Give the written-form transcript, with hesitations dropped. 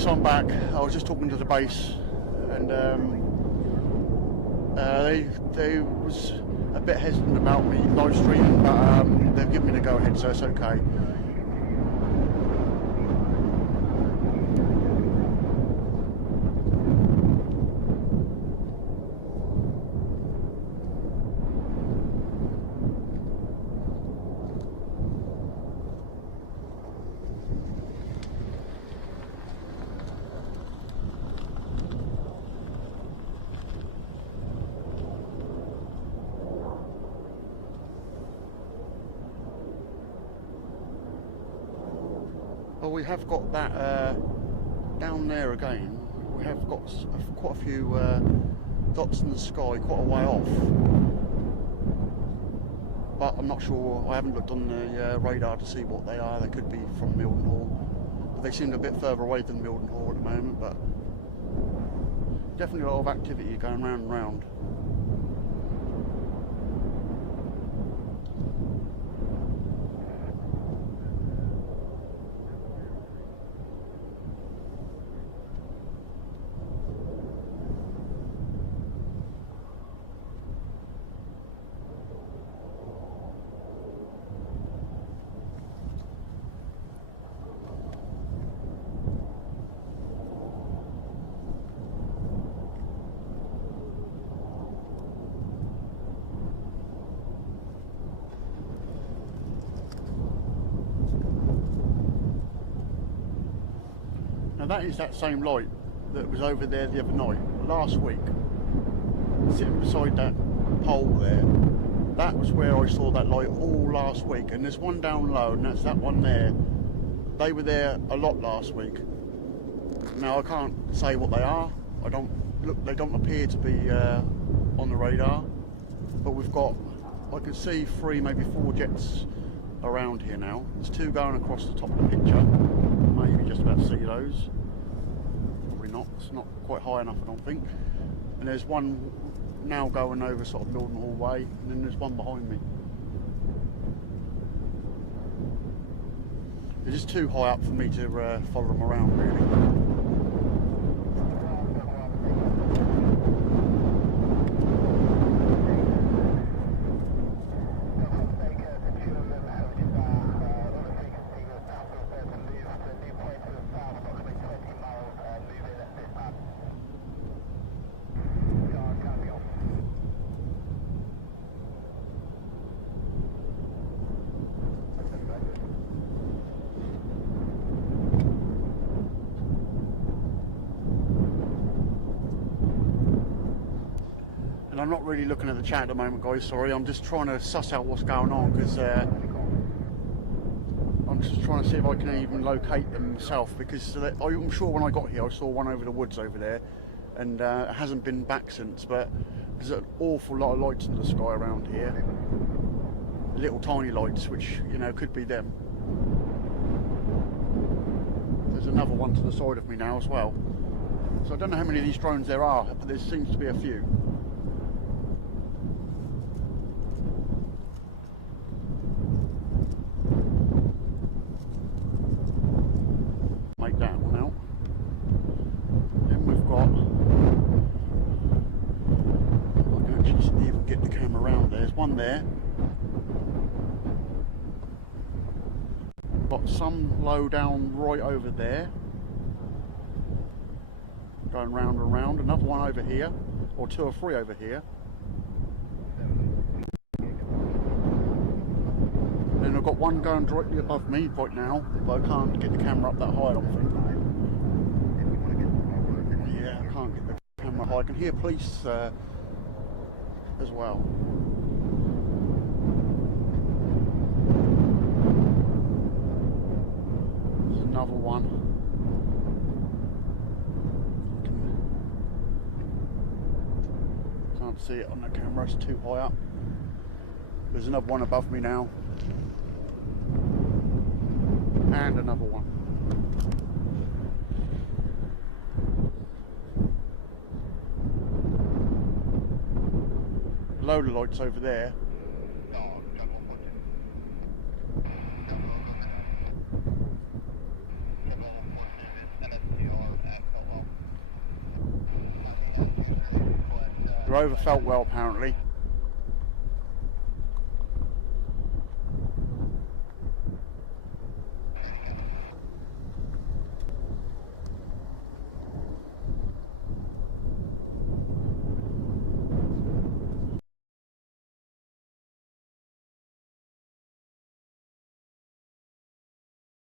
so I'm back. I was just talking to the base, and they was a bit hesitant about me live streaming, but they've given me the go ahead, so it's okay. Well, we have got that down there again. We have got quite a few dots in the sky quite a way off, but I'm not sure. I haven't looked on the radar to see what they are. They could be from Mildenhall, but they seem a bit further away than Mildenhall at the moment, but definitely a lot of activity going round and round. Now that is that same light that was over there the other night, last week, sitting beside that pole there. That was where I saw that light all last week, and there's one down low, and that's that one there. They were there a lot last week. Now I can't say what they are. They don't appear to be on the radar, but we've got, I can see 3, maybe 4 jets around here now. There's 2 going across the top of the picture. Maybe just about to see those. Probably not. It's not quite high enough, I don't think. And there's one now going over sort of Mildenhall way, and then there's one behind me. They're just too high up for me to follow them around, really. I'm not really looking at the chat at the moment, guys, sorry. I'm just trying to suss out what's going on, because I'm just trying to see if I can even locate them myself, because I'm sure when I got here I saw one over the woods over there, and it hasn't been back since, but there's an awful lot of lights in the sky around here. Little tiny lights, which, you know, could be them. There's another one to the side of me now as well. So I don't know how many of these drones there are, but there seems to be a few. Make that one out. Then we've got, I can actually even get the camera around. There's one there. Got some low down right over there, going round and round. Another one over here, or 2 or 3 over here. Then I've got one going directly above me right now, but I can't get the camera up that high, I don't think. Yeah, I can't get the camera high. I can hear police as well. There's another one. Can't see it on the camera, it's too high up. There's another one above me now. And another one. Load of lights over there. Rover felt well apparently.